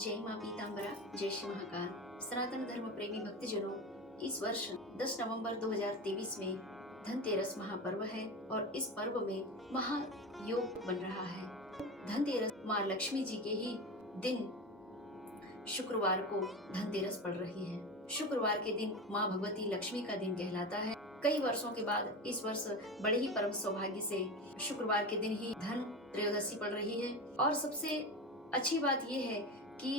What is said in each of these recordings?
जय माँ पीताम्बरा, जय श्री महाकाल। सनातन धर्म प्रेमी भक्तजनों, इस वर्ष 10 नवंबर 2023 में धनतेरस महापर्व है और इस पर्व में महायोग बन रहा है। धनतेरस माँ लक्ष्मी जी के ही दिन शुक्रवार को धनतेरस पड़ रही है। शुक्रवार के दिन माँ भगवती लक्ष्मी का दिन कहलाता है। कई वर्षों के बाद इस वर्ष बड़े ही परम सौभाग्य से शुक्रवार के दिन ही धन त्रयोदशी पड़ रही है। और सबसे अच्छी बात यह है कि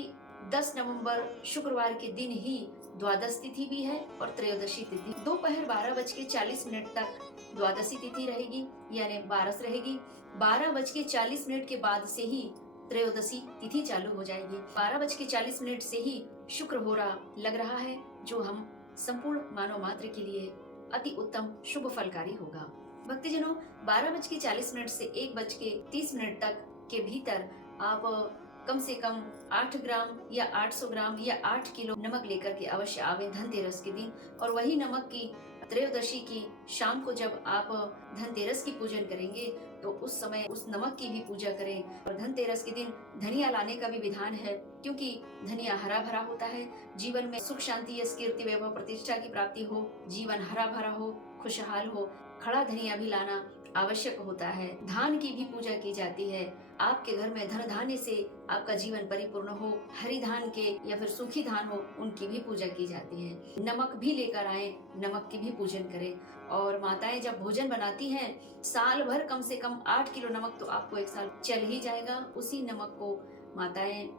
10 नवंबर शुक्रवार के दिन ही द्वादश तिथि भी है और त्रयोदशी तिथि। दोपहर 12:40 तक द्वादशी तिथि रहेगी, यानी 12 रहेगी। 12:40 के बाद से ही त्रयोदशी तिथि चालू हो जाएगी। 12:40 से ही शुक्र होरा लग रहा है, जो हम संपूर्ण मानव मात्र के लिए अति उत्तम शुभ फलकारी होगा। भक्तजनों, 12:40 से 1:30 तक के भीतर आप कम से कम 8 ग्राम या 800 ग्राम या 8 किलो नमक लेकर के अवश्य आवे धनतेरस के दिन। और वही नमक की त्रयोदशी की शाम को जब आप धनतेरस की पूजन करेंगे तो उस समय उस नमक की भी पूजा करें। और धनतेरस के दिन धनिया लाने का भी विधान है, क्योंकि धनिया हरा भरा होता है। जीवन में सुख शांति यश कीर्ति वैभव प्रतिष्ठा की प्राप्ति हो, जीवन हरा भरा हो, खुशहाल हो, खड़ा धनिया भी लाना आवश्यक होता है। धान की भी पूजा की जाती है। आपके घर में धन धान्य से आपका जीवन परिपूर्ण हो, हरी धान के या फिर सूखी धान हो, उनकी भी पूजा की जाती है। नमक भी लेकर आए, नमक की भी पूजन करें। और माताएं जब भोजन बनाती हैं, साल भर कम से कम 8 किलो नमक तो आपको एक साल चल ही जाएगा। उसी नमक को माताएं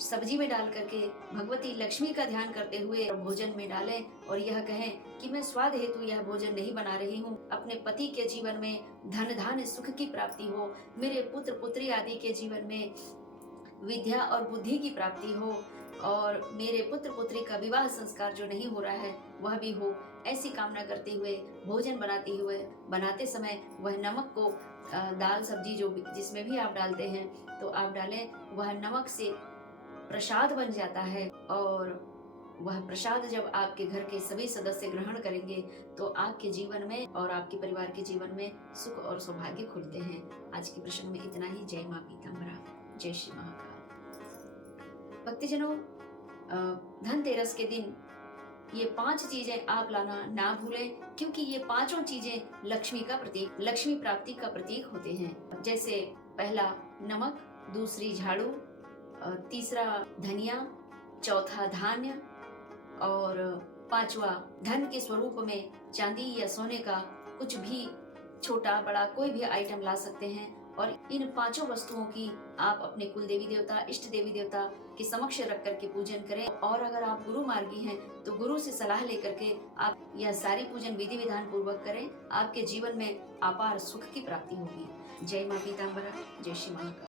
सब्जी में डाल करके भगवती लक्ष्मी का ध्यान करते हुए भोजन में डालें और यह कहें कि मैं स्वाद हेतु यह भोजन नहीं बना रही हूँ। अपने पति के जीवन में धन धान्य सुख की प्राप्ति हो, मेरे पुत्र पुत्री आदि के जीवन में विद्या और बुद्धि की प्राप्ति हो, और मेरे पुत्र पुत्री का विवाह संस्कार जो नहीं हो रहा है वह भी हो, ऐसी कामना करते हुए भोजन बनाते समय वह नमक को दाल सब्जी जो जिसमें भी आप डालते हैं तो आप डालें। वह नमक से प्रसाद बन जाता है और वह प्रसाद जब आपके घर के सभी सदस्य ग्रहण करेंगे तो आपके जीवन में और आपके परिवार के जीवन में सुख और सौभाग्य खुलते हैं। आज के प्रसंग में इतना ही। जय माँ पीताम्बरा, जय श्री महाकाल। भक्तजनों, धनतेरस के दिन ये 5 चीजें आप लाना ना भूलें, क्योंकि ये पांचों चीजें लक्ष्मी का प्रतीक, लक्ष्मी प्राप्ति का प्रतीक होते हैं। जैसे पहला नमक, दूसरी झाड़ू, तीसरा धनिया, चौथा धान्य और पांचवा धन के स्वरूप में चांदी या सोने का कुछ भी छोटा बड़ा कोई भी आइटम ला सकते हैं। और इन पांचों वस्तुओं की आप अपने कुल देवी देवता, इष्ट देवी देवता के समक्ष रख करके पूजन करें। और अगर आप गुरु मार्गी हैं तो गुरु से सलाह लेकर के आप यह सारी पूजन विधि विधान पूर्वक करें। आपके जीवन में अपार सुख की प्राप्ति होगी। जय माँ पीताम्बरा, जय श्री महाकाल।